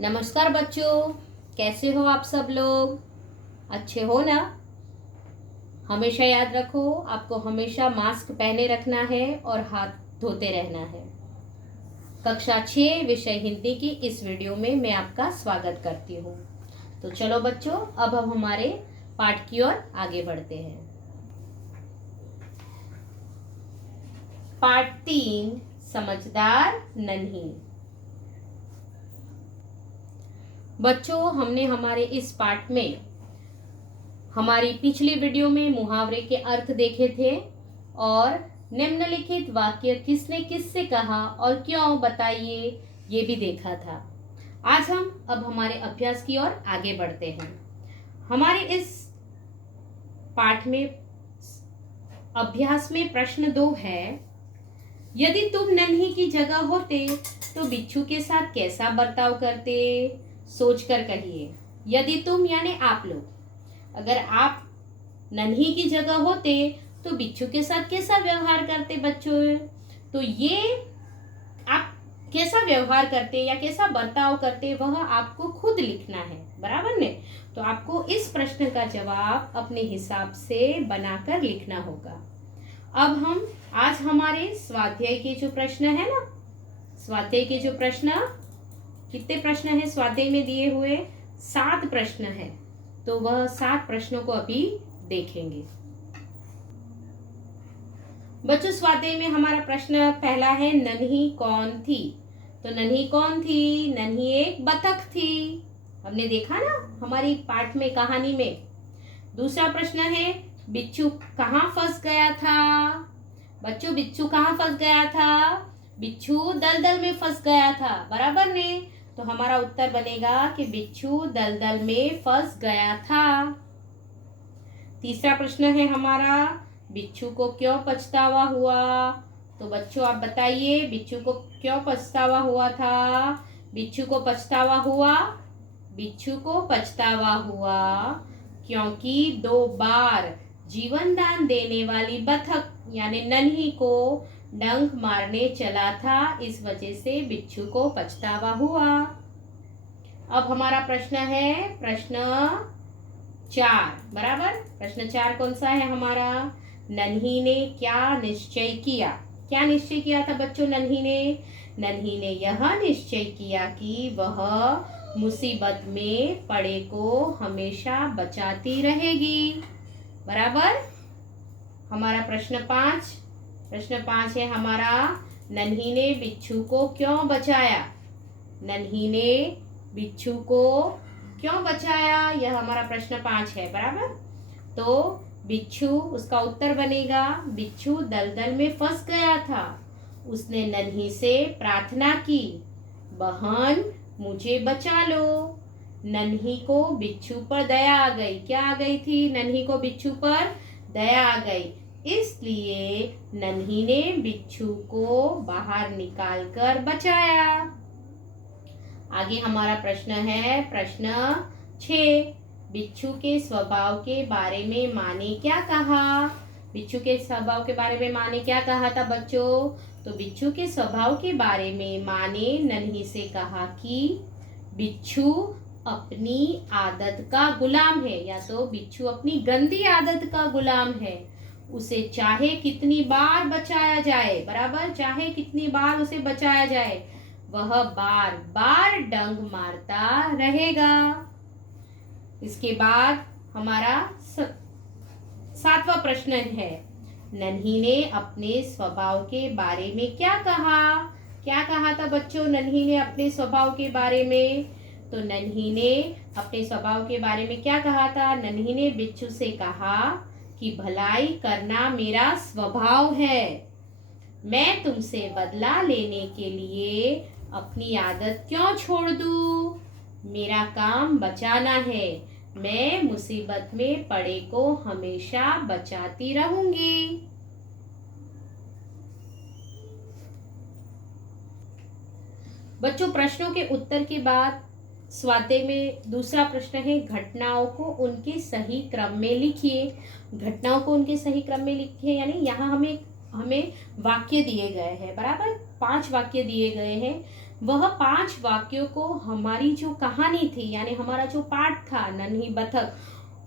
नमस्कार बच्चों, कैसे हो आप सब लोग? अच्छे हो ना? हमेशा याद रखो, आपको हमेशा मास्क पहने रखना है और हाथ धोते रहना है। कक्षा 6 विषय हिंदी की इस वीडियो में मैं आपका स्वागत करती हूँ। तो चलो बच्चों, अब हम हमारे पाठ की ओर आगे बढ़ते हैं। पाठ 3, समझदार नन्ही। बच्चों, हमने हमारे इस पाठ में हमारी पिछली वीडियो में मुहावरे के अर्थ देखे थे और निम्नलिखित वाक्य किसने किससे कहा और क्यों, बताइए, ये भी देखा था। आज हम अब हमारे अभ्यास की ओर आगे बढ़ते हैं। हमारे इस पाठ में अभ्यास में प्रश्न 2 है। यदि तुम नन्ही की जगह होते तो बिच्छू के साथ कैसा बर्ताव करते? सोचकर कहिए। यदि तुम यानी आप लोग, अगर आप नन्ही की जगह होते तो बिच्छू के साथ कैसा व्यवहार करते बच्चों? तो ये आप कैसा व्यवहार करते या कैसा बर्ताव करते, वह आपको खुद लिखना है, बराबर ने? तो आपको इस प्रश्न का जवाब अपने हिसाब से बनाकर लिखना होगा। अब हम आज हमारे स्वाध्याय के जो प्रश्न है ना, स्वाध्याय के जो प्रश्न, कितने प्रश्न है स्वाध्याय में दिए हुए? 7 प्रश्न है। तो वह 7 प्रश्नों को अभी देखेंगे। बच्चों, स्वाध्याय में हमारा प्रश्न पहला है, नन्ही कौन थी? तो नन्ही कौन थी? नन्ही एक बतख थी। हमने देखा ना हमारी पाठ में, कहानी में। दूसरा प्रश्न है, बिच्छू कहाँ फंस गया था? बच्चों, बिच्छू कहाँ फंस गया था? बिच्छू दलदल में फंस गया था, बराबर ने? तो हमारा उत्तर बनेगा कि बिच्छू दलदल में फंस गया था। तीसरा प्रश्न है हमारा, बिच्छू को क्यों पछतावा हुआ? तो बच्चों आप बताइए, बिच्छू को क्यों पछतावा हुआ था? बिच्छू को पछतावा हुआ, बिच्छू को पछतावा हुआ क्योंकि 2 बार जीवन दान देने वाली बतख यानी नन्ही को डंक मारने चला था, इस वजह से बिच्छू को पछतावा हुआ। अब हमारा प्रश्न है प्रश्न 4, बराबर? प्रश्न 4 कौन सा है हमारा? नन्ही ने क्या निश्चय किया? क्या निश्चय किया था बच्चों नन्ही ने? नन्ही ने यह निश्चय किया कि वह मुसीबत में पड़े को हमेशा बचाती रहेगी, बराबर? हमारा प्रश्न 5 है हमारा, नन्ही ने बिच्छू को क्यों बचाया? नन्ही ने बिच्छू को क्यों बचाया? यह हमारा प्रश्न 5 है, बराबर? तो बिच्छू, उसका उत्तर बनेगा, बिच्छू दलदल में फंस गया था। उसने नन्ही से प्रार्थना की, बहन मुझे बचा लो। नन्ही को बिच्छू पर दया आ गई। क्या आ गई थी? नन्ही को बिच्छू पर दया आ गई, इसलिए नन्ही ने बिच्छू को बाहर निकालकर बचाया। आगे हमारा प्रश्न है प्रश्न 6, बिच्छू के स्वभाव के बारे में माँ ने क्या कहा? बिच्छू के स्वभाव के बारे में माँ ने क्या कहा था बच्चों? तो बिच्छू के स्वभाव के बारे में माँ ने नन्ही से कहा कि बिच्छू अपनी आदत का गुलाम है, या तो बिच्छू अपनी गंदी आदत का गुलाम है। उसे चाहे कितनी बार बचाया जाए, बराबर, चाहे कितनी बार उसे बचाया जाए, वह बार बार डंक मारता रहेगा। इसके बाद हमारा 7वां प्रश्न है, नन्ही ने अपने स्वभाव के बारे में क्या कहा? क्या कहा था बच्चों नन्ही ने अपने स्वभाव के बारे में? तो नन्ही ने अपने स्वभाव के बारे में क्या कहा था? नन्ही ने बिच्छू से कहा कि भलाई करना मेरा स्वभाव है। मैं तुमसे बदला लेने के लिए अपनी आदत क्यों छोड़ दूं? मेरा काम बचाना है। मैं मुसीबत में पड़े को हमेशा बचाती रहूंगी। बच्चों, प्रश्नों के उत्तर के बाद स्वाध्याय में दूसरा प्रश्न है, घटनाओं को उनके सही क्रम में लिखिए। घटनाओं को उनके सही क्रम में लिखिए, यानी यहाँ हमें वाक्य दिए गए हैं, बराबर? 5 वाक्य दिए गए हैं। वह 5 वाक्यों को हमारी जो कहानी थी, यानी हमारा जो पाठ था नन्ही बतख,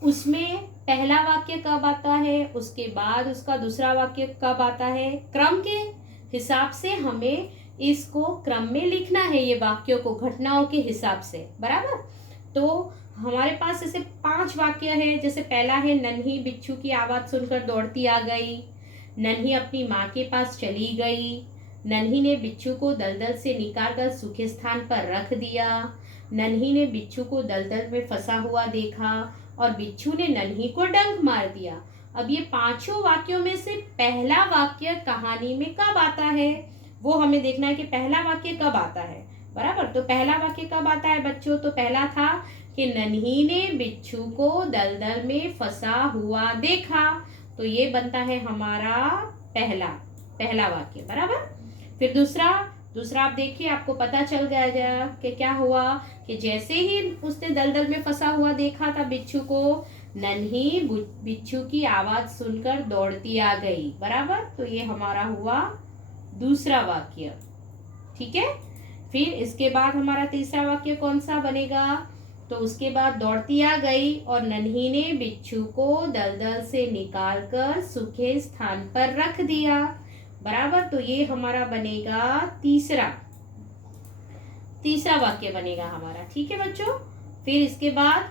उसमें पहला वाक्य कब आता है, उसके बाद उसका दूसरा वाक्य कब आता है, क्रम के हिसाब से हमें इसको क्रम में लिखना है, ये वाक्यों को घटनाओं के हिसाब से, बराबर। तो हमारे पास ऐसे 5 वाक्य है। जैसे पहला है, नन्ही बिच्छू की आवाज सुनकर दौड़ती आ गई, नन्ही अपनी माँ के पास चली गई, नन्ही ने बिच्छू को दलदल से निकालकर सूखे स्थान पर रख दिया, नन्ही ने बिच्छू को दलदल में फंसा हुआ देखा और बिच्छू ने नन्ही को डंक मार दिया। अब ये 5 वाक्यों में से पहला वाक्य कहानी में कब आता है, वो हमें देखना है कि पहला वाक्य कब आता है, बराबर। तो पहला वाक्य कब आता है बच्चों, तो पहला था कि नन्ही ने बिच्छू को दलदल में फंसा हुआ देखा, तो ये बनता है हमारा पहला वाक्य, बराबर। फिर दूसरा आप देखिए, आपको पता चल गया कि क्या हुआ कि जैसे ही उसने दलदल में फंसा हुआ देखा था बिच्छू को, नन्ही बिच्छू की आवाज सुनकर दौड़ती आ गई, बराबर। तो ये हमारा हुआ दूसरा वाक्य, ठीक है। फिर इसके बाद हमारा तीसरा वाक्य कौन सा बनेगा, तो उसके बाद दौड़ती आ गई और नन्ही ने बिच्छू को दलदल से निकालकर सूखे स्थान पर रख दिया, बराबर। तो ये हमारा बनेगा तीसरा वाक्य बनेगा हमारा, ठीक है बच्चों। फिर इसके बाद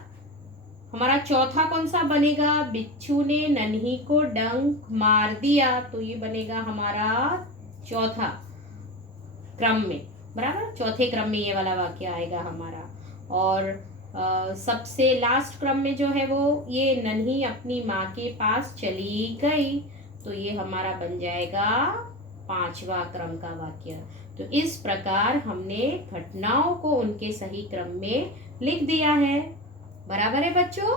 हमारा चौथा कौन सा बनेगा, बिच्छू ने नन्ही को डंक मार दिया, तो ये बनेगा हमारा चौथा क्रम में, बराबर। चौथे क्रम में ये वाला वाक्य आएगा हमारा। और सबसे लास्ट क्रम में जो है वो ये नन्ही अपनी माँ के पास चली गई, तो ये हमारा बन जाएगा 5वां क्रम का वाक्य। तो इस प्रकार हमने घटनाओं को उनके सही क्रम में लिख दिया है, बराबर है बच्चों।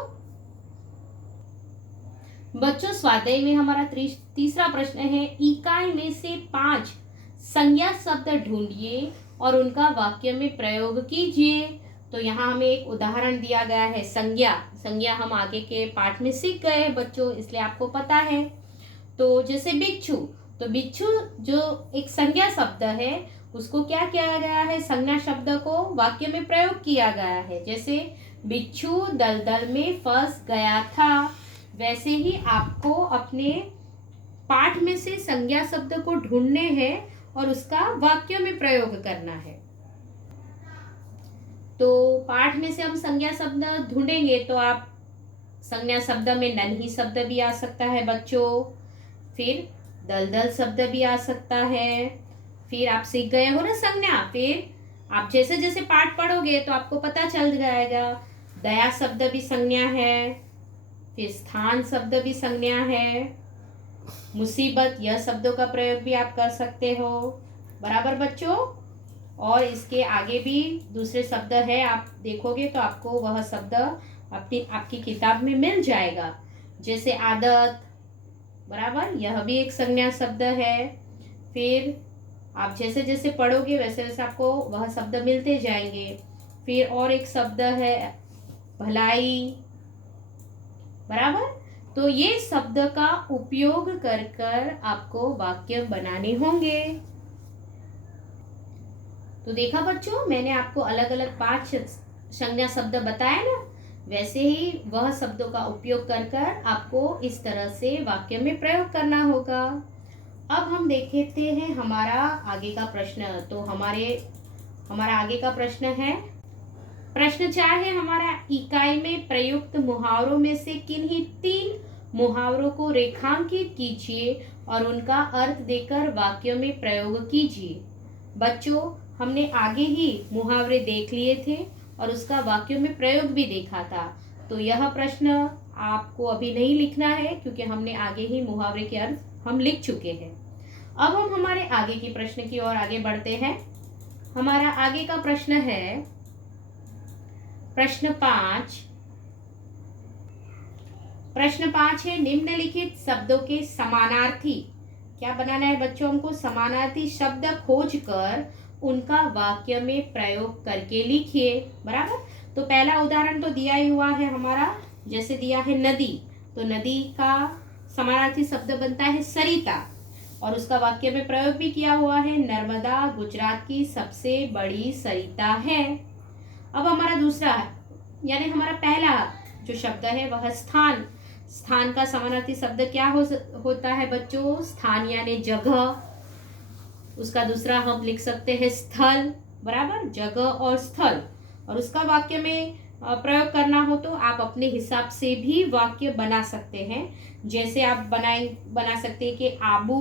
स्वाध्याय में हमारा तीसरा प्रश्न है, इकाई में से 5 संज्ञा शब्द ढूंढिए और उनका वाक्य में प्रयोग कीजिए। तो यहाँ हमें एक उदाहरण दिया गया है, संज्ञा हम आगे के पाठ में सीख गए हैं बच्चों, इसलिए आपको पता है। तो जैसे बिच्छू, तो बिच्छू जो एक संज्ञा शब्द है, उसको क्या किया गया है, संज्ञा शब्द को वाक्य में प्रयोग किया गया है। जैसे बिच्छू दलदल में फंस गया था, वैसे ही आपको अपने पाठ में से संज्ञा शब्द को ढूंढने हैं और उसका वाक्य में प्रयोग करना है। तो पाठ में से हम संज्ञा शब्द ढूंढेंगे, तो आप संज्ञा शब्द में नन्ही शब्द भी आ सकता है बच्चों, फिर दलदल शब्द भी आ सकता है, फिर आप सीख गए हो ना संज्ञा। फिर आप जैसे जैसे पाठ पढ़ोगे तो आपको पता चल जाएगा, दया शब्द भी संज्ञा है, फिर स्थान शब्द भी संज्ञा है, मुसीबत यह शब्दों का प्रयोग भी आप कर सकते हो, बराबर बच्चों। और इसके आगे भी दूसरे शब्द है, आप देखोगे तो आपको वह शब्द आपकी किताब में मिल जाएगा। जैसे आदत, बराबर, यह भी एक संज्ञा शब्द है। फिर आप जैसे जैसे पढ़ोगे वैसे वैसे आपको वह शब्द मिलते जाएंगे। फिर और एक शब्द है भलाई, बराबर। तो ये शब्द का उपयोग कर कर आपको वाक्य बनाने होंगे। तो देखा बच्चों, मैंने आपको अलग अलग 5 संज्ञा शब्द बताए ना, वैसे ही वह शब्दों का उपयोग कर कर आपको इस तरह से वाक्य में प्रयोग करना होगा। अब हम देखते हैं हमारा आगे का प्रश्न। तो हमारा आगे का प्रश्न है, प्रश्न 4 है हमारा, इकाई में प्रयुक्त मुहावरों में से किन्हीं 3 मुहावरों को रेखांकित कीजिए और उनका अर्थ देकर वाक्य में प्रयोग कीजिए। बच्चों, हमने आगे ही मुहावरे देख लिए थे और उसका वाक्य में प्रयोग भी देखा था, तो यह प्रश्न आपको अभी नहीं लिखना है क्योंकि हमने आगे ही मुहावरे के अर्थ हम लिख चुके हैं। अब हम हमारे आगे की प्रश्न की ओर आगे बढ़ते हैं। हमारा आगे का प्रश्न है प्रश्न 5। प्रश्न 5 है, निम्नलिखित शब्दों के समानार्थी, क्या बनाना है बच्चों, हमको समानार्थी शब्द खोज कर उनका वाक्य में प्रयोग करके लिखिए, बराबर। तो पहला उदाहरण तो दिया ही हुआ है हमारा, जैसे दिया है नदी, तो नदी का समानार्थी शब्द बनता है सरिता। और उसका वाक्य में प्रयोग भी किया हुआ है, नर्मदा गुजरात की सबसे बड़ी सरिता है। अब हमारा दूसरा यानी हमारा पहला जो शब्द है वह स्थान। स्थान का समानार्थी शब्द क्या होता है बच्चों? स्थान यानी जगह। उसका दूसरा हम लिख सकते हैं स्थल, बराबर, जगह और स्थल। और उसका वाक्य में प्रयोग करना हो तो आप अपने हिसाब से भी वाक्य बना सकते हैं। जैसे आप बना सकते हैं कि आबू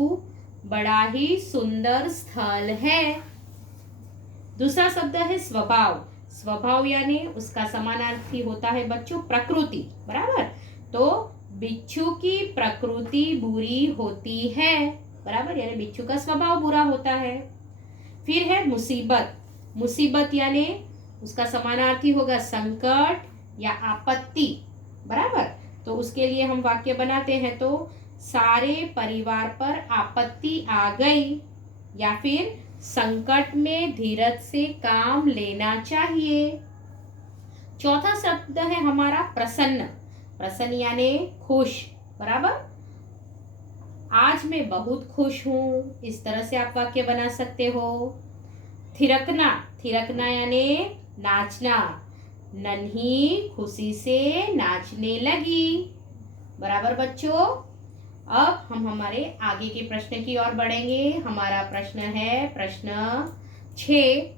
बड़ा ही सुंदर स्थल है। दूसरा शब्द है स्वभाव। स्वभाव यानी उसका समानार्थी होता है बच्चों प्रकृति, बराबर। तो बिच्छू की प्रकृति बुरी होती है, बराबर, यानी बिच्छू का स्वभाव बुरा होता है। फिर है मुसीबत। मुसीबत यानी उसका समानार्थी होगा संकट या आपत्ति, बराबर। तो उसके लिए हम वाक्य बनाते हैं तो सारे परिवार पर आपत्ति आ गई, या फिर संकट में धीरज से काम लेना चाहिए। चौथा शब्द है हमारा प्रसन्न। प्रसन्न यानी खुश, बराबर। आज मैं बहुत खुश हूं, इस तरह से आप वाक्य बना सकते हो। थिरकना। थिरकना यानी नाचना। नन्ही खुशी से नाचने लगी, बराबर बच्चों। अब हम हमारे आगे के प्रश्न की ओर बढ़ेंगे। हमारा प्रश्न है प्रश्न 6।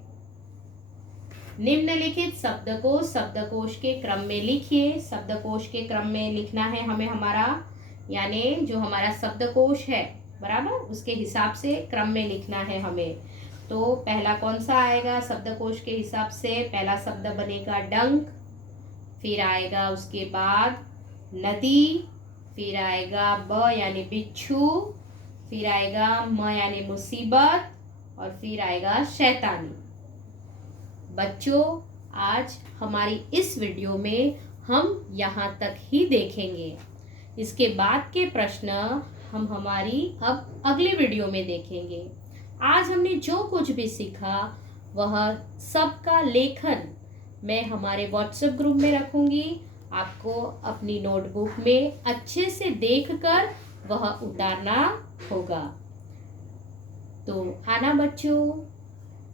निम्नलिखित शब्द को शब्दकोश के क्रम में लिखिए। शब्दकोश के क्रम में लिखना है हमें हमारा, यानी जो हमारा शब्दकोश है, बराबर, उसके हिसाब से क्रम में लिखना है हमें। तो पहला कौन सा आएगा शब्दकोश के हिसाब से? पहला शब्द बनेगा डंक, फिर आएगा उसके बाद नदी, फिर आएगा ब यानी बिच्छू, फिर आएगा म यानी मुसीबत, और फिर आएगा शैतानी। बच्चों, आज हमारी इस वीडियो में हम यहाँ तक ही देखेंगे। इसके बाद के प्रश्न हम हमारी अब अगले वीडियो में देखेंगे। आज हमने जो कुछ भी सीखा वह सबका लेखन मैं हमारे व्हाट्सएप ग्रुप में रखूंगी। आपको अपनी नोटबुक में अच्छे से देखकर वह उतारना होगा। तो आना बच्चों।